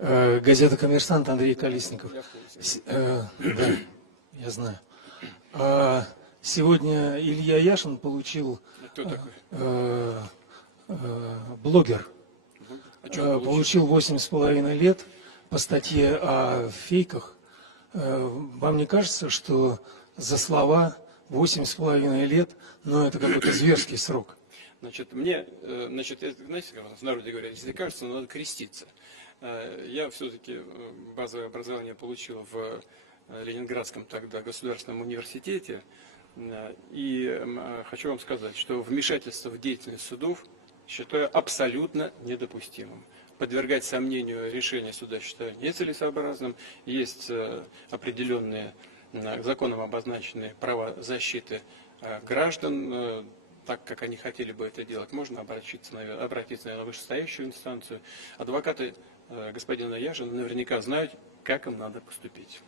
Газета «Коммерсант», Андрей Колесников. Да, я знаю. Сегодня Илья Яшин получил, Кто такой? Блогер, А что он получил 8,5 лет по статье о фейках. Вам не кажется, что за слова 8,5 лет, но это какой-то зверский срок? Значит, знаете, как в народе говорят, если кажется, надо креститься. Я все-таки базовое образование получил в Ленинградском тогда государственном университете. И хочу вам сказать, что вмешательство в деятельность судов считаю абсолютно недопустимым. Подвергать сомнению решения суда считаю нецелесообразным. Есть определенные законом обозначенные права защиты граждан, так как они хотели бы это делать. Можно обратиться, наверное, на вышестоящую инстанцию. Адвокаты господина Яшина наверняка знают, как им надо поступить.